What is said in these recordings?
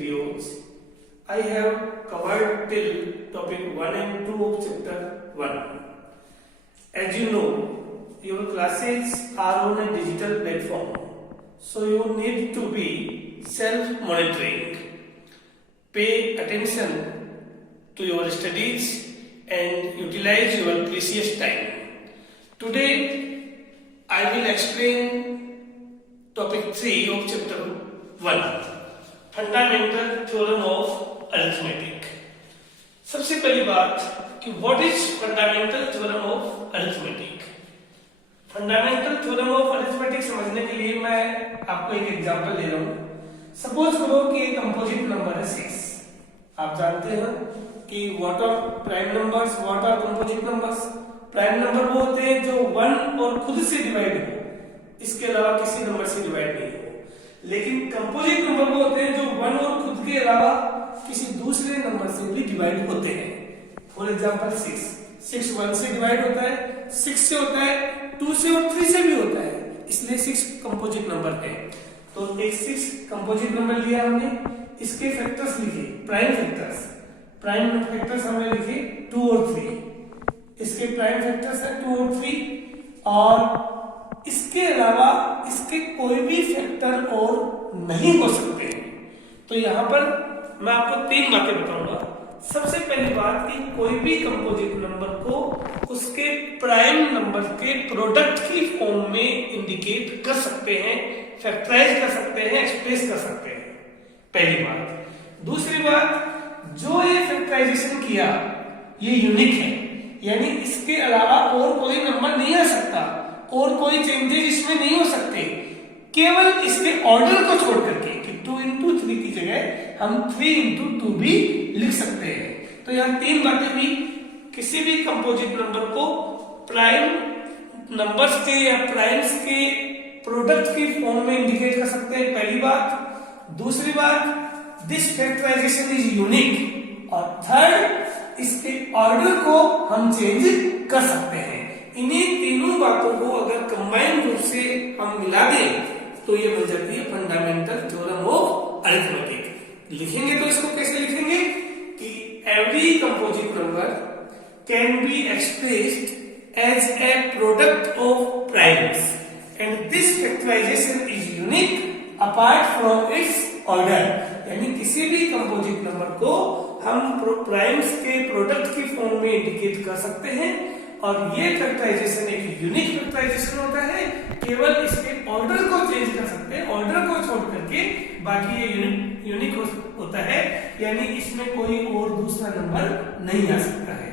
videos, I have covered till topic 1 and 2 of chapter 1. As you know, your classes are on a digital platform, so you need to be self-monitoring. Pay attention to your studies and utilize your precious time. Today, I will explain topic 3 of chapter 1, Fundamental Theorem of Arithmetic. सबसे पहली बात कि what is fundamental theorem of arithmetic. Fundamental theorem of arithmetic समझने के लिए मैं आपको एक एग्जांपल दे रहा हूं। सपोज करो कि एक कंपोजिट नंबर है 6। आप जानते हैं कि what are prime numbers, what are composite numbers. Prime number वो होते हैं जो 1 और खुद से डिवाइड हो, इसके अलावा किसी नंबर से डिवाइड नहीं हो। लेकिन कंपोजिट नंबर वो होते हैं जो 1 और खुद के अलावा किसी दूसरे नंबर से भी डिवाइड होते हैं। फॉर एग्जांपल 6 1 से डिवाइड होता है, 6 से होता है, 2 से और 3 से भी होता है, इसलिए 6 कंपोजिट नंबर है। तो एक 6 कंपोजिट नंबर लिया हमने, इसके फैक्टर्स लिखे, प्राइम फैक्टर्स हमने लिखे 2 और 3। इसके प्राइम फैक्टर्स है 2 और 3, और इसके अलावा इसके कोई भी फैक्टर और नहीं हो सकते। तो यहां पर मैं आपको 3 बातें बताऊंगा। सबसे पहली बात कि कोई भी कंपोजिट नंबर को उसके प्राइम नंबर के प्रोडक्ट की फॉर्म में इंडिकेट कर सकते हैं, फैक्टराइज कर सकते हैं, एक्सप्रेस कर सकते हैं, पहली बात। दूसरी बात, जो ये फैक्टराइजेशन किया ये यूनिक है, यानी इसके अलावा और कोई नंबर नहीं आ सकता और कोई चेंजेस इसमें नहीं हो सकते, केवल इसके ऑर्डर को छोड़ करके कि 2 into 3 की जगह हम 3 into 2 भी लिख सकते हैं। तो यहाँ 3 बातें हुई। किसी भी कंपोजिट नंबर को प्राइम नंबर्स के या प्राइम्स के प्रोडक्ट की फॉर्म में इंडिकेट कर सकते हैं, पहली बात। दूसरी बात, दिस फैक्टराइजेशन इज यूनिक, और थर्ड, इसके ऑर्डर को हम चेंज कर सकते हैं। इन्हीं तीनों बातों को अगर कंबाइंड रूप से हम मिला दें तो ये बन जाती है फंडामेंटल थ्योरम ऑफ अरिथमेटिक। लिखेंगे तो इसको कैसे लिखेंगे कि every composite number can be expressed as a product of primes and this factorisation is unique apart from its order. यानी किसी भी कंपोजिट नंबर को हम प्राइम्स के प्रोडक्ट की फॉर्म में इंडिकेट कर सकते हैं, और ये फैक्टराइजेशन एक यूनिक फैक्टराइजेशन होता है, केवल इसके ऑर्डर को चेंज कर सकते हैं, ऑर्डर को छोड़ करके बाकी ये यूनिक होता है, यानी इसमें कोई और दूसरा नंबर नहीं आ सकता है।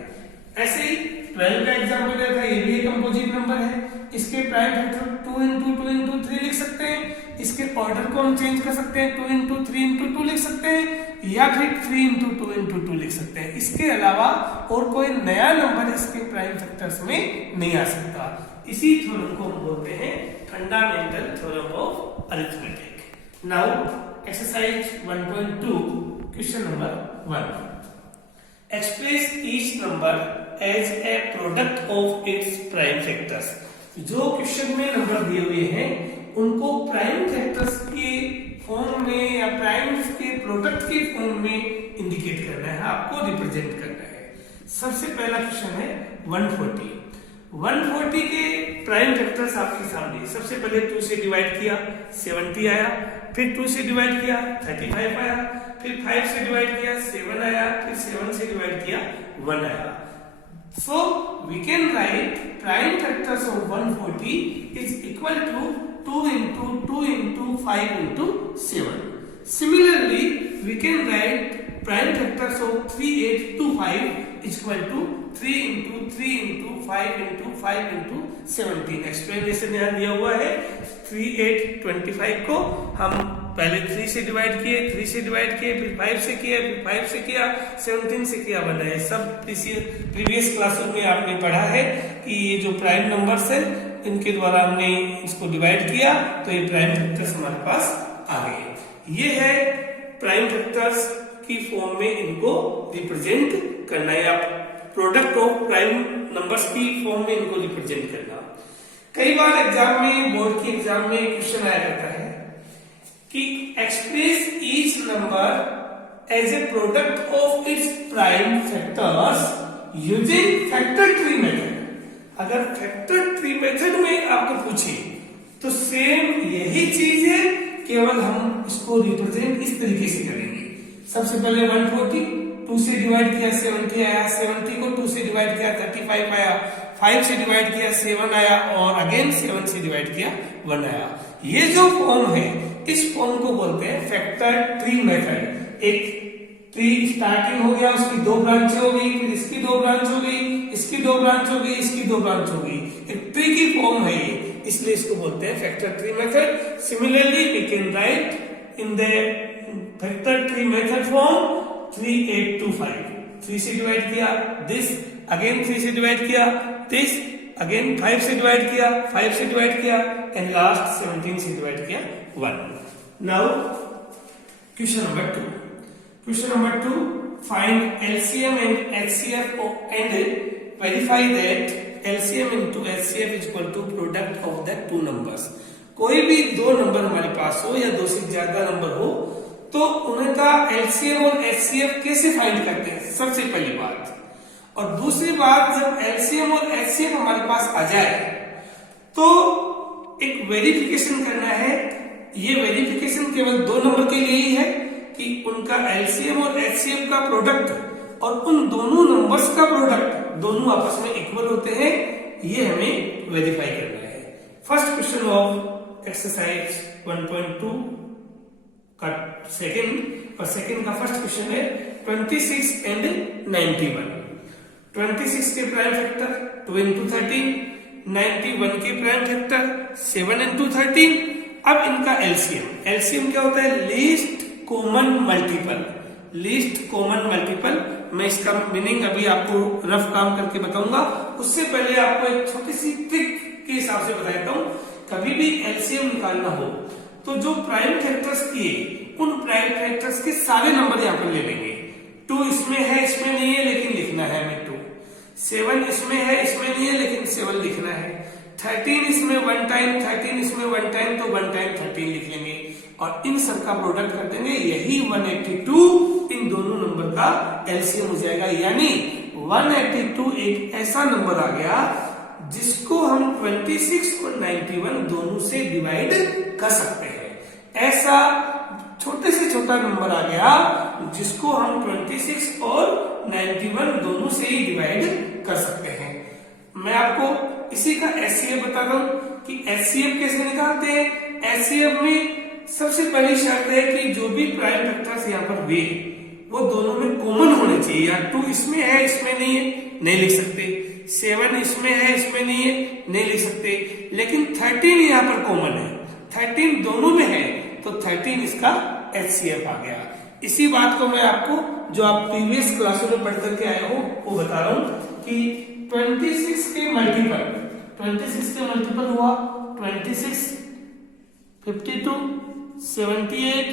ऐसे ही 12 का एग्जांपल देखा, ये भी एक कंपोजिट नंबर है, इसके प्राइम फैक्टर 2 into 2 into 3 लिख सकते हैं, इसके ऑर्डर को हम चेंज कर सकते हैं, 2 into 3 into 2 लिख सकते हैं, या फिर 3 into 2 into 2 लिख सकते हैं। इसके अलावा और कोई नया नंबर इसके प्राइम फैक्टर्स में नहीं आ सकता। इसी थ्योरम को हम बोलते हैं fundamental theorem of arithmetic. Now exercise 1.2 question number 1, express each number as a product of its prime factors. जो क्वेश्चन में नंबर दिए हुए हैं उनको प्राइम फैक्टर्स के फॉर्म में या प्राइम्स के प्रोडक्ट के फॉर्म में इंडिकेट करना है, आपको रिप्रेजेंट करना है। सबसे पहला क्वेश्चन है 140 के प्राइम फैक्टर्स आपके सामने। सबसे पहले 2 से डिवाइड किया 70 आया, फिर 2 से डिवाइड किया 35 आया, फिर 5 से डिवाइड किया 7 आया, फिर 7 से डिवाइड किया 1 आया। So we can write prime factors of 140 is equal to 2 into 2 into 5 into 7. Similarly, we can write prime factors of 3825 is equal to 3 into 3 into 5 into 5 into 17. Explanation यहाँ दिया हुआ है। 3825 को हम पहले 3 से डिवाइड किए, 3 से डिवाइड किए, फिर 5 से किया, फिर 5 से किया, 17 से किया, बनाए। सब प्रीवियस क्लासों में आपने पढ़ा है कि ये जो प्राइम नंबर्स है इनके द्वारा हमने इसको डिवाइड किया तो ये प्राइम फैक्टर्स हमारे पास आ गए। ये है प्राइम फैक्टर्स की फॉर्म में इनको रिप्रेजेंट करना है, आप प्रोडक्ट ऑफ प्राइम नंबर्स की फॉर्म में इनको रिप्रेजेंट करना। कई बार एग्जाम में, बोर्ड के एग्जाम में क्वेश्चन आया करता है कि express each number as a product of its prime factors using factor tree method. अगर फैक्टर ट्री मेथड में आपको पूछे तो सेम यही चीज है, केवल हम इसको रिप्रेजेंट इस तरीके से करेंगे। सबसे पहले 140 2 से डिवाइड किया 70 आया, 70 को 2 से डिवाइड किया 35 आया, 5 से डिवाइड किया 7 आया और अगेन 7 से डिवाइड किया 1 आया। ये जो फॉर्म है इस फॉर्म को बोलते हैं फैक्टर ट्री मेथड। एक ट्री स्टार्टिंग हो गया, उसकी 2 ब्रांचें हो गई, फिर इसकी 2 ब्रांच हो गई, इसकी 2 ब्रांच हो गई, इसकी 2 ब्रांच हो गई। एक ट्री की फॉर्म है ये, इसलिए इसको बोलते हैं factor tree method. Similarly we can write in the factor tree method form 3 8 2 5। 3 से डिवाइड किया दिस, अगेन 3 से डिवाइड किया दिस, अगेन 5 से डिवाइड किया, 5 से डिवाइड किया एंड लास्ट 17 से डिवाइड किया 1। Now question number 2। Question number 2, find LCM and HCF and verify that LCM into HCF is equal to product of the two numbers। कोई भी दो नंबर हमारे पास हो या 2 से ज्यादा नंबर हो तो उनका LCM और HCF कैसे फाइंड करते हैं, सबसे पहली बात। और दूसरी बात, जब LCM और HCF हमारे पास आ जाए तो एक वेरिफिकेशन करना है। ये वेरिफिकेशन केवल 2 नंबर के लिए ही है कि उनका LCM और HCF का प्रोडक्ट और उन दोनों नंबर्स का प्रोडक्ट दोनों आपस में इक्वल होते हैं, ये हमें वेरीफाई करना है। फर्स्ट क्वेश्चन ऑफ एक्सरसाइज 1.2 का सेकंड, और सेकंड का फर्स्ट क्वेश्चन है 26 एंड 91। 26 के प्राइम फैक्टर 2 into 13, 91 के प्राइम फैक्टर 7 into 13। अब इनका एलसीएम, एलसीएम क्या होता है, least common multiple. Least common multiple, मैं इसका मीनिंग अभी आपको रफ काम करके बताऊंगा। उससे पहले आपको एक छोटी सी ट्रिक के हिसाब से बताता हूं। कभी भी एलसीएम निकालना हो तो जो प्राइम फैक्टर्स किए उन प्राइम फैक्टर्स के सारे नंबर यहां पर ले लेंगे। 2 इसमें है, इसमें नहीं है, लेकिन लिखना है हमें 2। 7 इसमें है, इसमें नहीं है, लेकिन 7 लिखना है। 13 इसमें 1 टाइम, 13 इसमें 1 टाइम, तो 1 टाइम 13 लिख लेंगे और इन सब का प्रोडक्ट कर देंगे। यही 182 इन दोनों नंबर का एलसीएम हो जाएगा। यानी 182 एक ऐसा नंबर आ गया जिसको हम 26 और 91 दोनों से डिवाइड कर सकते हैं। ऐसा छोटे से छोटा नंबर आ गया जिसको हम 26 और 91 दोनों से ही डिवाइड कर सकते हैं। मैं आपको इसी का एचसीएफ बता रहा हूं कि एचसीएफ कैसे निकालते हैं। एचसीएफ में सबसे पहली शर्त है कि जो भी प्राइम फैक्टर्स यहाँ पर हुए वो दोनों में कॉमन होने चाहिए। या 2 इसमें है, इसमें नहीं है, नहीं लिख सकते। 7 इसमें है, इसमें नहीं है, नहीं लिख सकते। लेकिन 13 यहाँ पर कॉमन है, 13 दोनों में है, तो 13 इसका एचसीएफ आ गया। इसी बात को मैं आपको जो आप प्रीवियस क्लासों में पढ़ करके आए हो वो बता रहा हूं कि 26 के मल्टीपल, 26 के मल्टीपल हुआ 26, 52, 78,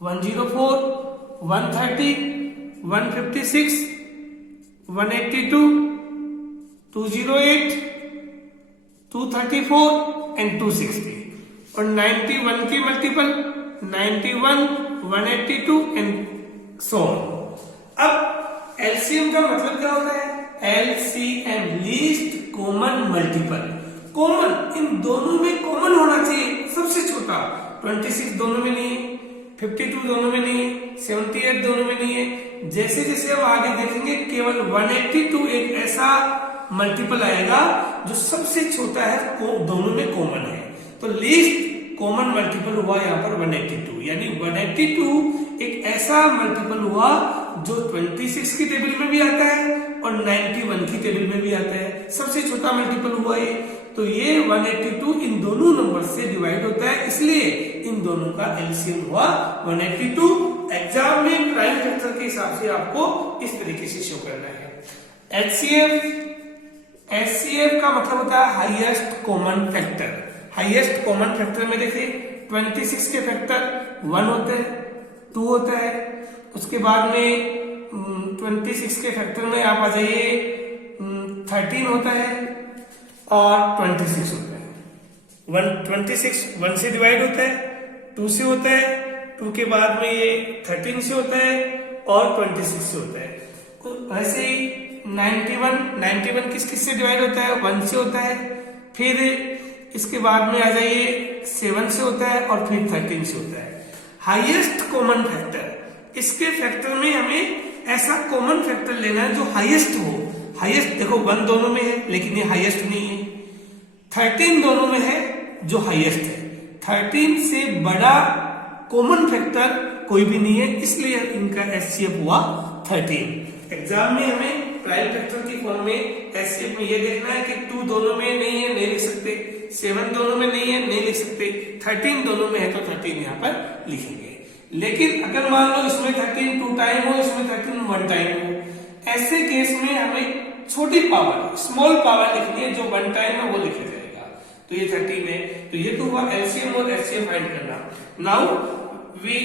104, 130, 156, 182, 208, 234 एंड 260। और 91 के मल्टीपल 91, 182 एंड सो ऑन। अब एलसीएम का मतलब क्या होता है, LCM least common multiple. Common, इन दोनों में कॉमन होना चाहिए सबसे छोटा। 26 दोनों में नहीं है, 52 दोनों में नहीं है, 78 दोनों में नहीं है। जैसे जैसे हम आगे देखेंगे केवल 182 एक ऐसा मल्टीपल आएगा जो सबसे छोटा है, दोनों में कॉमन है। तो लीस्ट कॉमन मल्टीपल हुआ यहाँ पर 182, यानी 182 एक ऐसा मल्टीपल हुआ जो 26 की टेबल में भी आता है और 91 की टेबल में भी आता है। सबसे छोटा मल्टीपल हुआ ये, तो ये 182 इन दोनों नंबर से डिवाइड होता है, इसलिए इन दोनों का एलसीएम हुआ 182। एग्जाम में प्राइम फैक्टर के हिसाब से आपको इस तरीके से शो करना है। एचसीएफ का मतलब होता है highest common factor. Highest common factor में देखिए 26 के फैक्टर 1 होते हैं, 2 होता है। उसके बाद में 26 के फैक्टर में आप आ जाइए 13 होता है और 26 होता है। 26 1 से डिवाइड होता है, 2 से होता है, 2 के बाद में ये 13 से होता है और 26 से होता है। वैसे ही 91 किस किस से डिवाइड होता है, 1 से होता है, फिर इसके बाद में आ जाइए 7 से होता है और फिर 13 से होता है। हाईएस्ट कॉमन फैक्टर, इसके फैक्टर में हमें ऐसा कॉमन फैक्टर लेना है जो हाईएस्ट हो। हाईएस्ट देखो 1 दोनों में है लेकिन ये हाईएस्ट नहीं है, 13 दोनों में है जो हाईएस्ट है। 13 से बड़ा कॉमन फैक्टर कोई भी नहीं है, इसलिए इनका एचसीएफ हुआ 13। एग्जाम में हमें प्राइम फैक्टर की फॉर्म में एचसीएफ में ये देखना है कि 2 दोनों में नहीं है, नहीं लिख सकते, 7 दोनों में नहीं है, नहीं लिख सकते, 13 दोनों में है तो 13 यहाँ पर लिखेंगे। लेकिन अगर मान लो इसमें 13 2 टाइम हो, इसमें 13 1 टाइम हो, ऐसे केस में हमें छोटी पावर स्मॉल पावर लिखनी है, जो 1 टाइम है वो लिखा जाएगा। तो ये 13 है, तो ये तो हुआ एलसीएम और एचसीएफ फाइंड करना। Now we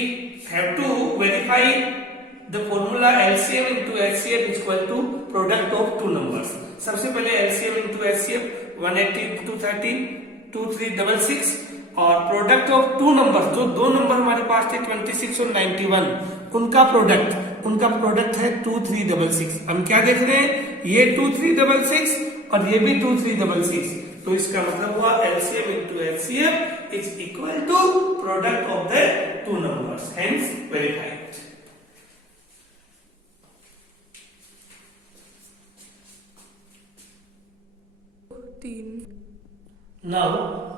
have to verify the formula LCM into HCF is equal to product of 2 numbers. सबसे पहले एलसीएम इनटू एचसीएफ 180 इनटू 13 2366 और प्रोडक्ट ऑफ 2 नंबर, जो 2 नंबर हमारे पास थे 26 और 91, उनका प्रोडक्ट है 2366। हम क्या देख रहे हैं, ये 2366 और ये भी 2366, तो इसका मतलब हुआ LCM into HCF is equal to product of the 2 numbers, hence verified. Now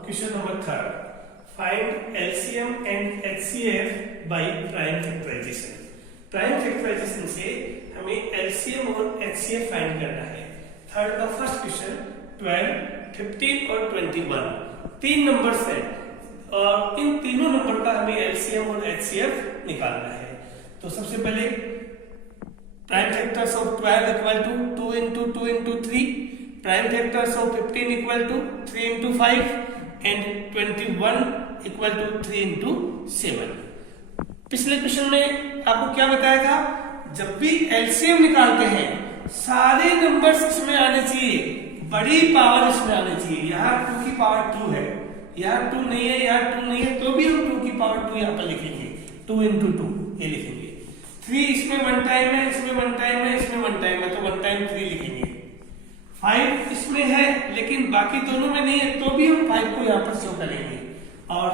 question number 3, find LCM and HCF by prime factorization। Prime factorisation से हमें LCM और HCF फाइंड करना है। थर्ड का फर्स्ट क्वेश्चन 12, 15 और 21 3 नंबर्स है और इन तीनों नंबर का हमें LCM और HCF निकालना है। तो सबसे पहले prime factors of 12 equal to 2 into 2 into 3, prime factors of 15 equal to 3 into 5 and 21 equal to 3 into 7। पिछले क्वेश्चन में आपको क्या बताया था, जब भी एलसीएम निकालते हैं सारे नंबर्स इसमें आने चाहिए, बड़ी पावर इसमें आनी चाहिए। यहाँ 2 की पावर 2 है, यहाँ 2 नहीं है, यहाँ 2 नहीं है, तो भी हम 2 की पावर 2 यहाँ पर लिखेंगे, 2 into 2 ये लिखेंगे। 3 इसमें 1 टाइम है, इसमें 1 टाइम है, इसमें 1 टाइम है, तो 1 टाइम 3 लिखेंगे। 5 इसमें है लेकिन बाकी दोनों में नहीं है, तो भी हम 5 को यहाँ पर शो करेंगे। और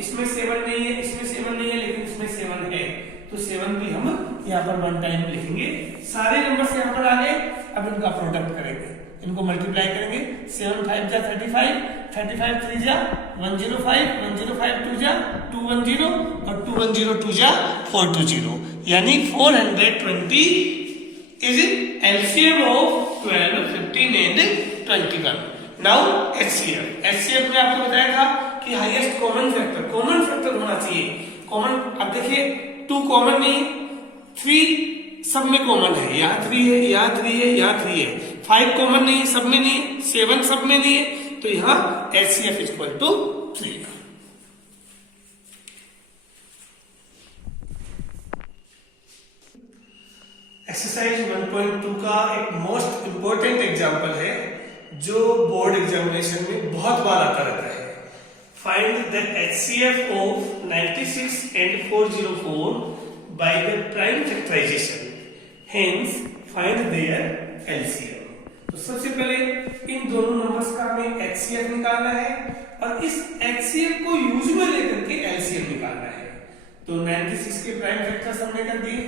इसमें 7 नहीं है, इसमें 7 नहीं है, लेकिन इसमें 7 है, तो 7 भी हम यहाँ पर 1 टाइम लिखेंगे। सारे नंबर्स यहाँ पर आ गए, अब इनका प्रोडक्ट करेंगे, इनको मल्टीप्लाई करेंगे। 7 5 जा 35, 35 3 जा 105, 105 2 जा 210 और 210 2 जा 420, यानी 420 is LCM of 12, 15 and 21। Now HCF। HCF में आपको बताया था कि हाईएस्ट कॉमन फैक्टर होना चाहिए। कॉमन, अब देखिए 2 कॉमन नहीं, 3 सब में कॉमन है, यहाँ 3 है, यहाँ 3 है, यहाँ 3 है। 5 कॉमन नहीं, सब में नहीं है, 7 सब में नहीं है, तो यहाँ HCF is equal to 3। Exercise 1.2 का एक मोस्ट इंपोर्टेंट एग्जांपल है जो बोर्ड एग्जामिनेशन में बहुत बार आता रहता है। Find the HCF of 96 and 404 by the prime factorization, hence find their LCM। तो सबसे पहले इन दोनों नंबर्स का हमें HCF निकालना है और इस HCF को यूज में लेकर के LCM निकालना है। तो 96 के प्राइम फैक्टर्स हमने कर दिए,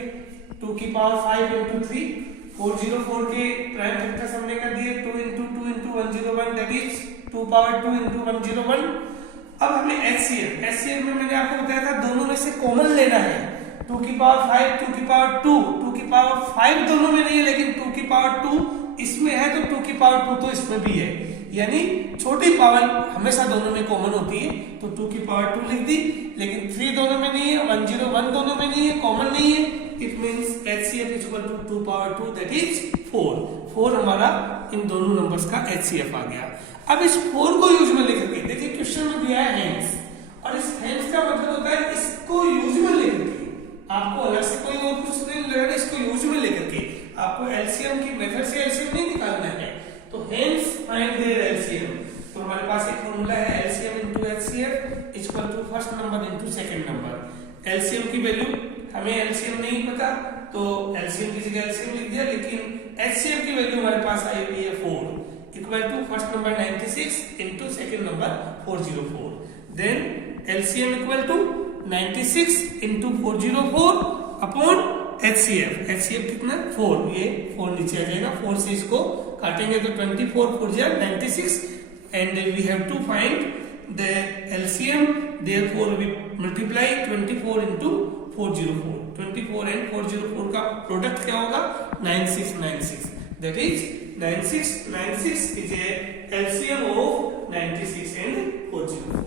2 की पावर 5 into 3, 404 के प्राइम फैक्टर्स हमने कर दिए 2 into 2 into 101, that is 2 power 2 into 101। अब हमें HCF में मैंने आपको बताया था दोनों में से कॉमन लेना है। 2 की पावर 5, 2 की पावर 2, 2 की पावर 5 दोनों में नहीं है, लेकिन 2 की पावर 2 इसमें है, तो 2 की पावर 2 तो इसमें भी है, यानी छोटी पावर हमेशा दोनों में कॉमन होती है, तो 2 की पावर 2 लिख दी। लेकिन 3 दोनों में नहीं है, 101 दोनों में नहीं है, कॉमन नहीं है, it means HCF is equal to 2 power 2 that is 4 हमारा इन दोनों नंबर्स का HCF आ गया। अब इस 4 को यूज में लेकर के देखिए, क्वेश्चन में दिया है हेंस, और इस हेंस का मतलब होता है इसको यूज में लेकर के, आपको अलग से कोई और कुछ नहीं लेना, इसको यूज में लेकर के आपको LCM की मेथड से LCM नहीं निकालना है। तो हेंस फाइंड देयर LCM, तो तो हमारे पास एक फॉर्मूला है LCM into HCF equal to first number into second number. LCM की वैल्यू हमें एलसीएम नहीं पता तो एलसीएम की जगह एलसीएम लिख दिया, लेकिन एचसीएफ की वैल्यू हमारे पास आई हुई है 4 equal to first number 96 into second number 404। Then LCM equal to 96 into 404 upon HCF. HCF कितना 4, ये 4 नीचे आ जाएगा, 4 से इसको काटेंगे तो 24 4 जा 96 and we have to find the LCM, therefore we multiply 24 into 404। 24 and 404 का प्रोडक्ट क्या होगा 9696, that is 9696 is a LCM of 96 and 404।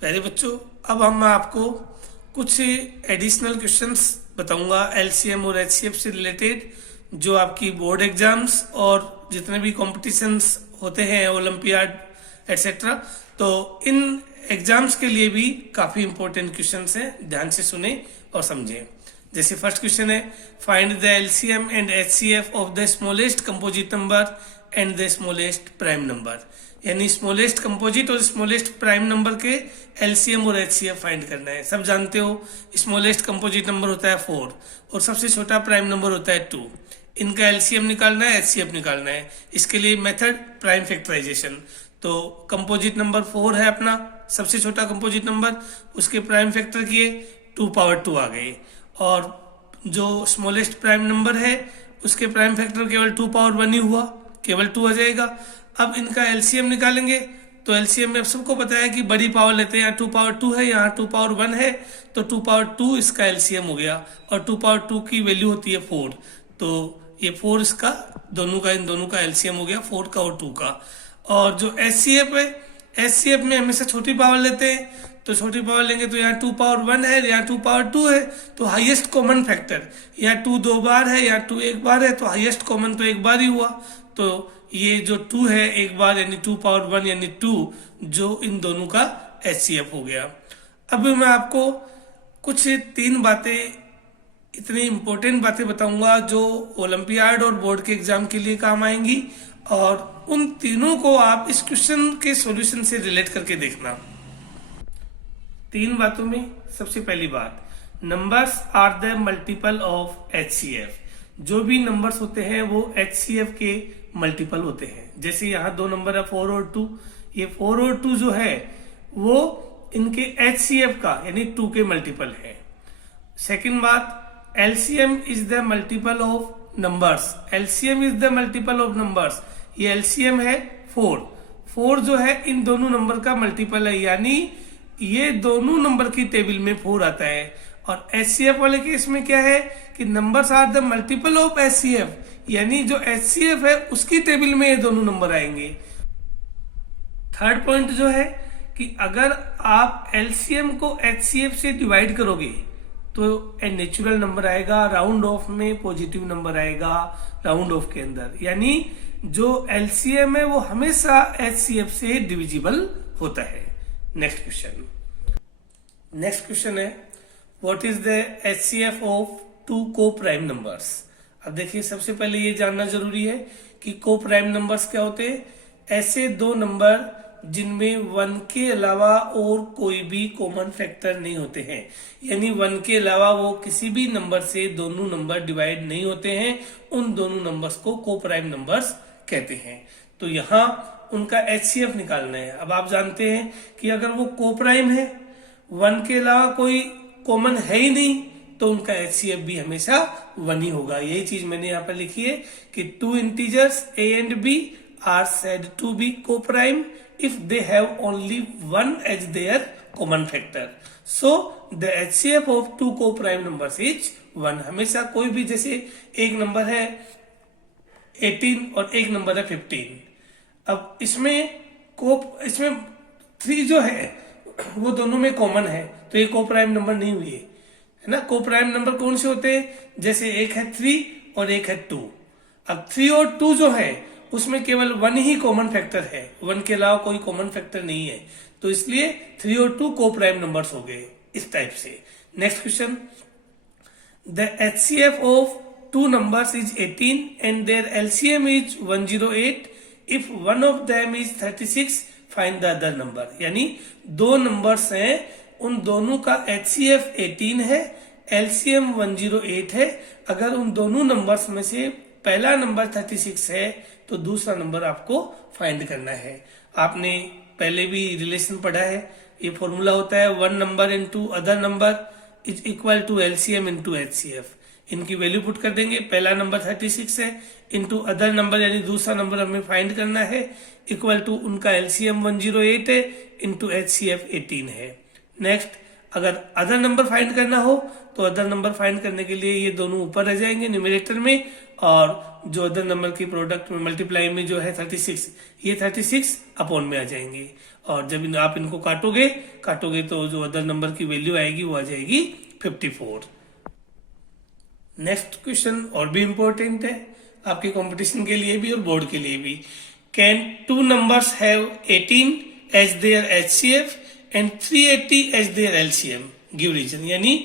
पहले बच्चों अब हम आपको कुछ एडिशनल क्वेश्चंस बताऊंगा एलसीएम और एचसीएफ से रिलेटेड, जो आपकी बोर्ड एग्जाम्स और जितने भी कॉम्पिटिशन्स होते हैं ओलंपियाड एटसेट्रा, तो इन एग्जाम्स के लिए भी काफी इंपॉर्टेंट क्वेश्चंस हैं, ध्यान से सुने और समझें। जैसे फर्स्ट क्वेश्चन है find the LCM and HCF of the smallest composite number and the smallest prime number, यानी स्मॉलेस्ट कंपोजिट और स्मॉलेस्ट प्राइम नंबर के एलसीएम और एचसीएफ फाइंड करना है। सब जानते हो स्मॉलेस्ट कंपोजिट नंबर होता है 4 और सबसे छोटा प्राइम नंबर होता है 2। इनका एलसीएम निकालना है, एचसीएफ निकालना है। इसके लिए मेथड प्राइम फैक्टराइजेशन। तो कंपोजिट नंबर 4 है अपना सबसे छोटा कंपोजिट नंबर, उसके प्राइम फैक्टर किए 2 पावर 2 आ गए, और जो स्मॉलेस्ट प्राइम नंबर है उसके प्राइम फैक्टर केवल 2 पावर 1 ही हुआ, केवल 2 आ जाएगा। अब इनका एलसीएम निकालेंगे तो एलसीएम में अब सबको पता है कि बड़ी पावर लेते हैं, यहाँ 2 पावर 2 है, यहाँ 2 पावर 1 है, तो 2 पावर 2 इसका एलसीएम हो गया, और 2 पावर 2 की वैल्यू होती है 4, तो ये 4 इसका इन दोनों का एलसीएम हो गया 4 का और 2 का। और जो एचसीएफ है, एचसीएफ में हमेशा छोटी पावर लेते हैं, तो छोटी पावर लेंगे तो यहाँ 2 पावर 1 है, यहाँ 2 पावर 2 है, तो हाईएस्ट कॉमन फैक्टर यहाँ 2 2 बार है, यहाँ 2 1 बार है, तो हाईएस्ट कॉमन तो 1 बार ही हुआ, तो ये जो 2 है 1 बार यानी 2 पावर 1 यानी 2, जो इन दोनों का एचसीएफ हो गया। अब मैं आपको कुछ 3 बातें, इतनी इंपॉर्टेंट बातें बताऊंगा जो ओलंपियाड और बोर्ड के एग्जाम के लिए काम आएंगी, और उन तीनों को आप इस क्वेश्चन के सॉल्यूशन से रिलेट करके देखना। 3 बातों में सबसे पहली बात, numbers are the multiple of HCF. जो भी नंबर्स होते हैं वो एचसीएफ के मल्टीपल होते हैं। जैसे यहाँ 2 नंबर है 4 और 2, ये 4 और 2 जो है वो इनके एचसीएफ का यानी 2 के मल्टीपल है। सेकंड बात, LCM is the multiple of numbers. LCM is the multiple of numbers, ये एलसीएम है 4 जो है इन दोनों नंबर का मल्टीपल है, यानी ये दोनों नंबर की टेबल में 4 आता है। और एचसीएफ वाले केस में क्या है कि numbers are the multiple of HCF, यानी जो एचसीएफ है उसकी टेबल में ये दोनों नंबर आएंगे। थर्ड पॉइंट जो है कि अगर आप एलसीएम को एचसीएफ से डिवाइड करोगे तो ए नेचुरल नंबर आएगा, राउंड ऑफ में पॉजिटिव नंबर आएगा राउंड ऑफ के अंदर, यानी जो एलसीएम है वो हमेशा एचसीएफ से डिविजिबल होता है। नेक्स्ट क्वेश्चन है what is the HCF of 2 को प्राइम नंबर्स। अब देखिए सबसे पहले ये जानना जरूरी है कि को प्राइम नंबर्स क्या होते हैं। ऐसे 2 नंबर जिनमें 1 के अलावा और कोई भी कॉमन फैक्टर नहीं होते हैं, यानी 1 के अलावा वो किसी भी नंबर से दोनों नंबर डिवाइड नहीं होते हैं, उन दोनों नंबर्स को को प्राइम नंबर्स कहते हैं। तो यहाँ उनका एचसीएफ निकालना है। अब आप जानते हैं कि अगर वो को प्राइम है, 1 के अलावा कोई कॉमन है ही नहीं, तो उनका एचसीएफ भी हमेशा 1 ही होगा। यही चीज मैंने यहाँ पर लिखी है कि 2 integers a and b are said to be co-prime if they have only 1 as their common factor. So the HCF of 2 co-prime numbers is 1. हमेशा कोई भी, जैसे एक नंबर है 18 और एक नंबर है 15, अब इसमें 3 जो है वो दोनों में कॉमन है, तो ये को प्राइम नंबर नहीं हुई है ना। को प्राइम नंबर कौन से होते हैं, जैसे एक है 3 और एक है 2। अब 3 और 2 जो है उसमें केवल 1 ही कॉमन फैक्टर है, 1 के अलावा कोई कॉमन फैक्टर नहीं है, तो इसलिए 3 और 2 को प्राइम नंबर्स हो गए इस टाइप से। Next question, the HCF of two numbers is 18 and their LCM is 108. If one of them is 36, find the other number. यानी दो नंबर्स हैं, उन दोनों का HCF 18 है, LCM 108 है. अगर उन दोनों नंबर्स में से पहला नंबर 36 है तो दूसरा नंबर आपको फाइंड करना है. आपने पहले भी रिलेशन पढ़ा है. ये फॉर्मूला होता है one number into other number is equal to LCM into HCF. इनकी वैल्यू पुट कर देंगे. पहला नंबर 36 है इनटू अदर नंबर यानी दूसरा नंबर हमें फाइंड करना है इक्वल टू उनका LCM 108 है इनटू HCF 18 है. नेक्स्ट अगर अदर नंबर फाइंड करना हो तो अदर नंबर फाइंड करने के लिए ये दोनों ऊपर रह जाएंगे न्यूमरेटर में, और जो अदर नंबर की प्रोडक्ट में मल्टीप्लाई में जो है 36, ये 36 अपॉन में आ जाएंगे. और जब आप इनको काटोगे तो जो अदर नंबर की वैल्यू आएगी वो आ जाएगी 54. नेक्स्ट क्वेश्चन और भी इंपॉर्टेंट है आपके कंपटीशन के लिए भी और बोर्ड के लिए भी. Can two numbers have 18 as their HCF and 380 as their LCM? Give reason. यानी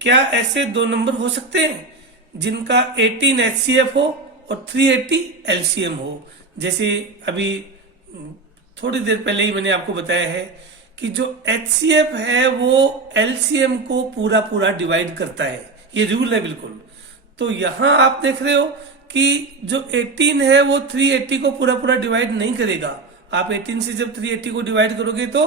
क्या ऐसे दो नंबर हो सकते हैं जिनका 18 HCF हो और 380 LCM हो? जैसे अभी थोड़ी देर पहले ही मैंने आपको बताया है कि जो HCF है वो LCM को पूरा डिवाइड करता है. ये रूल है बिल्कुल. तो यहां आप देख रहे हो कि जो 18 है वो 380 को पूरा डिवाइड नहीं करेगा. आप 18 से जब 380 को डिवाइड करोगे तो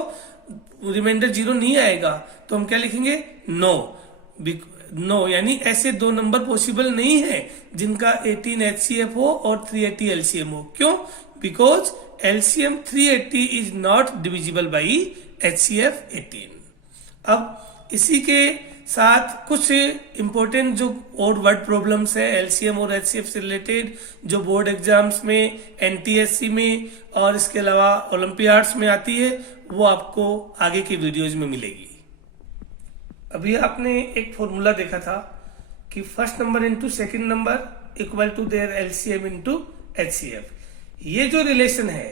रिमाइंडर 0 नहीं आएगा. तो हम क्या लिखेंगे? नो. यानी ऐसे दो नंबर पॉसिबल नहीं है जिनका 18 HCF हो और 380 LCM हो. क्यों? Because LCM 380 is not divisible by HCF 18. अब इसी के साथ कुछ इंपॉर्टेंट जो और वर्ड प्रॉब्लम्स है LCM और HCF से रिलेटेड जो बोर्ड एग्जाम्स में, NTSC में और इसके अलावा ओलंपियाड्स में आती है वो आपको आगे की वीडियोज में मिलेगी. अभी आपने एक फॉर्मूला देखा था कि first number into second number equal to their LCM into HCF. ये जो रिलेशन है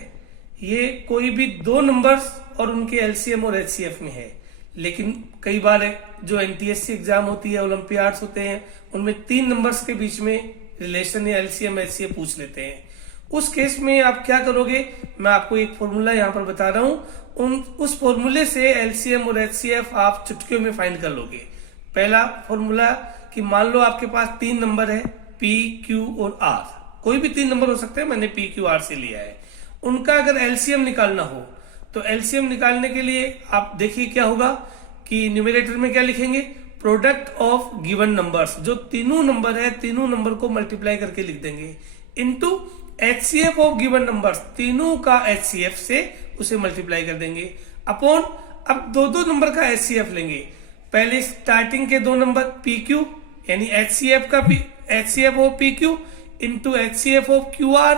ये कोई भी दो नंबर्स और उनके LCM और HCF में है. लेकिन कई बार जो NTSC एग्जाम होती है, ओलंपियाड्स होते हैं, उनमें तीन नंबर्स के बीच में रिलेशन या LCM HCF पूछ लेते हैं. उस केस में आप क्या करोगे? मैं आपको एक फॉर्मूला यहाँ पर बता रहा हूँ. उस फॉर्मूले से LCM और HCF आप चुटकियों में फाइंड कर लोगे. पहला फॉर्मूला कि मान लो आपके पास तीन नंबर है P, Q और R. कोई भी तीन नंबर हो सकते हैं, मैंने P, Q, R से लिया है. उनका अगर LCM निकालना हो तो LCM निकालने के लिए आप देखिए क्या होगा कि न्यूमरेटर में क्या लिखेंगे? Product of given numbers. जो तीनों नंबर है तीनों नंबर को मल्टीप्लाई करके लिख देंगे into HCF of given numbers. तीनों का HCF से उसे मल्टीप्लाई कर देंगे अपॉन. अब दो नंबर का HCF लेंगे. पहले स्टार्टिंग के दो नंबर PQ यानी HCF of PQ into HCF of QR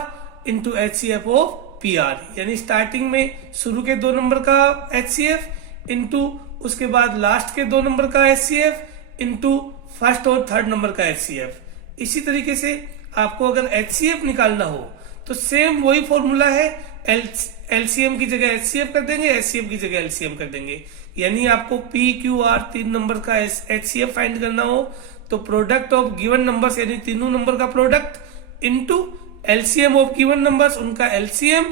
into HCF of PR. यानी स्टार्टिंग में शुरू के दो नंबर का HCF इंटू उसके बाद लास्ट के दो नंबर का HCF इंटू फर्स्ट और थर्ड नंबर का HCF. इसी तरीके से आपको अगर HCF निकालना हो तो सेम वही फॉर्मूला है. LCM की जगह HCF कर देंगे, HCF की जगह LCM कर देंगे. यानी आपको PQR तीन नंबर का HCF फाइंड करना हो तो प्रोडक्ट ऑफ गिवन नंबर्स यानी तीनों नंबर का product into LCM of given numbers उनका LCM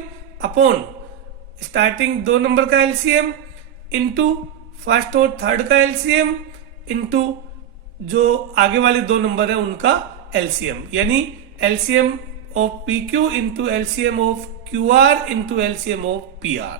अपॉन स्टार्टिंग दो नंबर का LCM इंटू फर्स्ट और थर्ड का LCM इंटू जो आगे वाले दो नंबर है उनका LCM. यानी LCM of PQ into LCM of QR into LCM of PR.